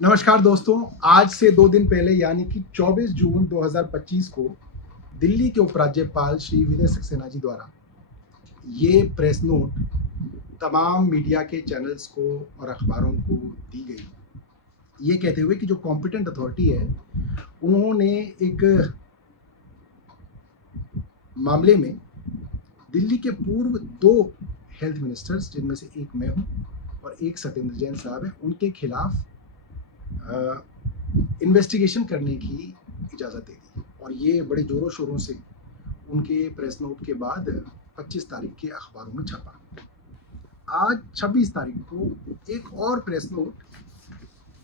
नमस्कार दोस्तों। आज से 2 दिन पहले यानी कि 24 जून 2025 को दिल्ली के उपराज्यपाल श्री विनय सक्सेना जी द्वारा ये प्रेस नोट तमाम मीडिया के चैनल्स को और अखबारों को दी गई, ये कहते हुए कि जो कॉम्पिटेंट अथॉरिटी है उन्होंने एक मामले में दिल्ली के पूर्व 2 हेल्थ मिनिस्टर्स, जिनमें से एक मैं हूँ और एक सत्येंद्र जैन साहब हैं, उनके खिलाफ इन्वेस्टिगेशन करने की इजाज़त दे दी। और ये बड़े ज़ोरों शोरों से उनके प्रेस नोट के बाद 25 तारीख के अखबारों में छपा। आज 26 तारीख को एक और प्रेस नोट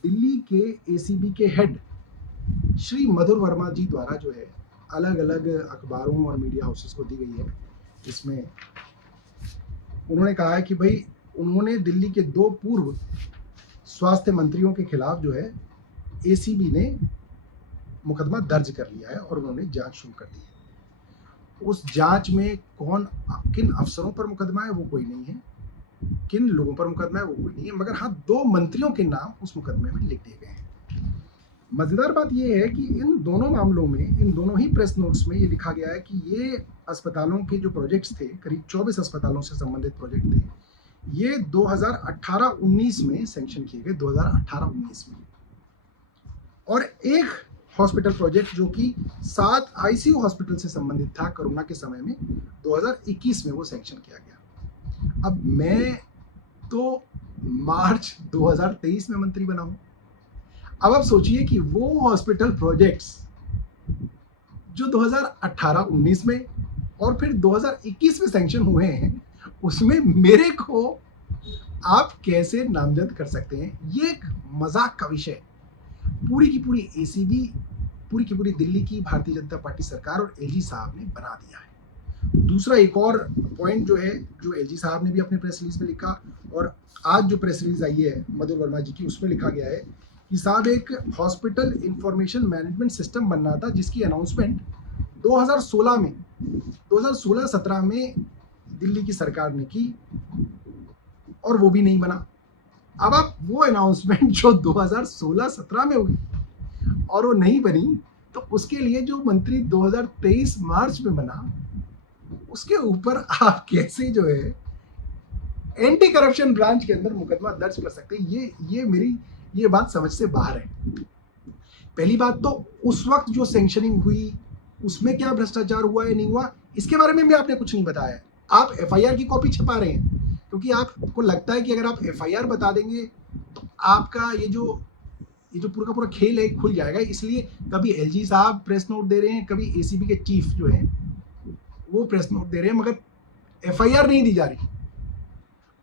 दिल्ली के एसीबी के हेड श्री मधुर वर्मा जी द्वारा जो है अलग अलग अखबारों और मीडिया हाउसेस को दी गई है। इसमें उन्होंने कहा है कि भाई उन्होंने दिल्ली के 2 पूर्व स्वास्थ्य मंत्रियों के खिलाफ जो है एसीबी ने मुकदमा दर्ज कर लिया है और उन्होंने जांच शुरू कर दी है। उस जांच में किन अफसरों पर मुकदमा है वो कोई नहीं है, किन लोगों पर मुकदमा है वो कोई नहीं है, मगर हाँ 2 मंत्रियों के नाम उस मुकदमे में लिख दिए गए हैं। मजेदार बात यह है कि इन दोनों मामलों में, इन दोनों ही प्रेस नोट्स में ये लिखा गया है कि ये अस्पतालों के जो प्रोजेक्ट्स थे, करीब 24 अस्पतालों से संबंधित प्रोजेक्ट थे, ये 2018-19 में सैंक्शन किए गए, 2018-19 में। और एक हॉस्पिटल प्रोजेक्ट जो कि 7 आईसीयू हॉस्पिटल से संबंधित था कोरोना के समय में, 2021 में वो सैंक्शन किया गया। अब मैं तो मार्च 2023 में मंत्री बना हूं। अब आप सोचिए कि वो हॉस्पिटल प्रोजेक्ट्स जो 2018-19 में और फिर 2021 में सैंक्शन हुए हैं, उसमें मेरे को आप कैसे नामजद कर सकते हैं? ये एक मजाक का विषय है। पूरी की पूरी एसीबी, पूरी की पूरी दिल्ली की भारतीय जनता पार्टी सरकार और एलजी साहब ने बना दिया है। दूसरा एक और पॉइंट जो है, जो एलजी साहब ने भी अपने प्रेस रिलीज में लिखा और आज जो प्रेस रिलीज आई है मधुर वर्मा जी की, उसमें लिखा गया है कि साहब एक हॉस्पिटल इंफॉर्मेशन मैनेजमेंट सिस्टम बनना था जिसकी अनाउंसमेंट 2016-17 में दिल्ली की सरकार ने की और वो भी नहीं बना। अब आप वो अनाउंसमेंट जो 2016-17 में हुई और वो नहीं बनी, तो उसके लिए जो मंत्री 2023 मार्च में बना, उसके ऊपर आप कैसे जो है एंटी करप्शन ब्रांच के अंदर मुकदमा दर्ज कर सकते हैं? ये मेरी ये बात समझ से बाहर है। पहली बात तो उस वक्त जो सैंक्शनिंग हुई उसमें क्या भ्रष्टाचार हुआ या नहीं हुआ, इसके बारे में भी आपने कुछ नहीं बताया। आप एफआईआर की कॉपी छपा रहे हैं क्योंकि आपको लगता है कि अगर आप एफआईआर बता देंगे तो आपका ये जो पूरा का पूरा खेल है खुल जाएगा। इसलिए कभी एलजी साहब प्रेस नोट दे रहे हैं, कभी एसीबी के चीफ जो है वो प्रेस नोट दे रहे हैं, मगर एफआईआर नहीं दी जा रही।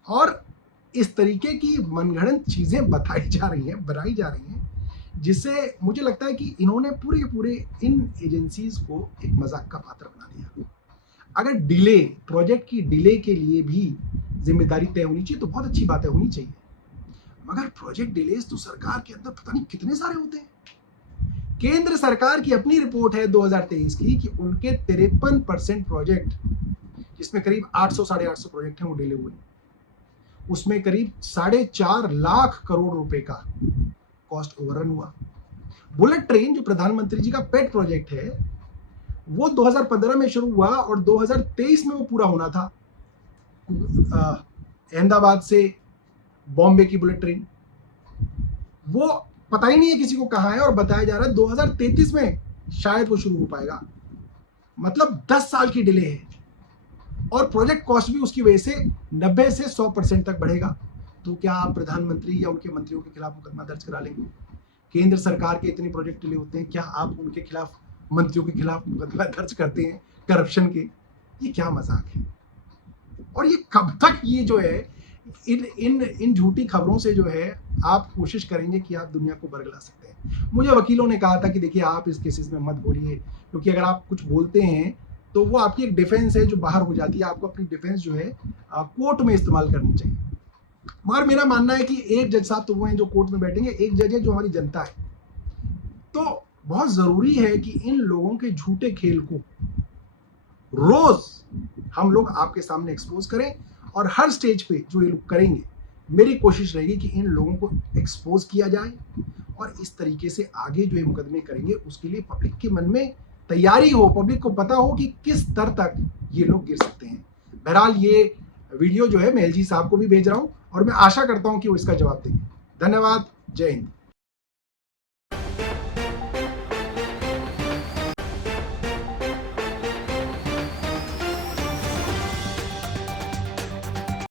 और इस तरीके की मनगढ़ंत चीजें बताई जा रही हैं, बनाई जा रही हैं, जिससे मुझे लगता है कि इन्होंने पूरे पूरे इन एजेंसीज को एक मजाक का पात्र बना दिया। अगर डिले, प्रोजेक्ट की डिले के लिए भी जिम्मेदारी तय होनी चाहिए तो बहुत अच्छी बात है, होनी चाहिए, मगर प्रोजेक्ट डिलेज तो सरकार के अंदर पता नहीं कितने सारे होते हैं। केंद्र सरकार की अपनी रिपोर्ट है 2023 की कि उनके 53% प्रोजेक्ट, जिसमें करीब 800-850 प्रोजेक्ट हैं, वो डिले हुए। उसमें करीब 4.5 लाख करोड़ रुपए का कॉस्ट ओवररन हुआ। बुलेट ट्रेन जो प्रधानमंत्री जी का पेट प्रोजेक्ट है, वो 2015 में शुरू हुआ और 2023 में वो पूरा होना था। अहमदाबाद से बॉम्बे की बुलेट ट्रेन, वो पता ही नहीं है किसी को कहां है और बताया जा रहा है 2033 में शायद वो शुरू हो पाएगा। मतलब 10 साल की डिले है और प्रोजेक्ट कॉस्ट भी उसकी वजह से 90 से 100% तक बढ़ेगा। तो क्या आप प्रधानमंत्री या उनके मंत्रियों के खिलाफ मुकदमा दर्ज करा लेंगे? केंद्र सरकार के इतने प्रोजेक्ट डिले होते हैं, क्या आप उनके खिलाफ, मंत्रियों के खिलाफ मुकदमा दर्ज करते हैं करप्शन के? ये क्या मजाक है? और ये कब तक ये जो है इन झूठी खबरों से जो है आप कोशिश करेंगे कि आप दुनिया को बरगला सकते हैं? मुझे वकीलों ने कहा था कि देखिए आप इस केसेस में मत बोलिए, क्योंकि अगर आप कुछ बोलते हैं तो वो आपकी एक डिफेंस है जो बाहर हो जाती है। आपको अपनी डिफेंस जो है कोर्ट में इस्तेमाल करनी चाहिए। मगर मेरा मानना है कि एक जज साहब तो वो हैं जो कोर्ट में बैठेंगे, एक जज है जो हमारी जनता है। तो बहुत जरूरी है कि इन लोगों के झूठे खेल को रोज हम लोग आपके सामने एक्सपोज करें और हर स्टेज पे जो ये लोग करेंगे मेरी कोशिश रहेगी कि इन लोगों को एक्सपोज किया जाए और इस तरीके से आगे जो ये मुकदमे करेंगे उसके लिए पब्लिक के मन में तैयारी हो, पब्लिक को पता हो कि किस स्तर तक ये लोग गिर सकते हैं। बहरहाल ये वीडियो जो है मैं एलजी साहब को भी भेज रहा हूं और मैं आशा करता हूं कि वो इसका जवाब देंगे। धन्यवाद। जय हिंद।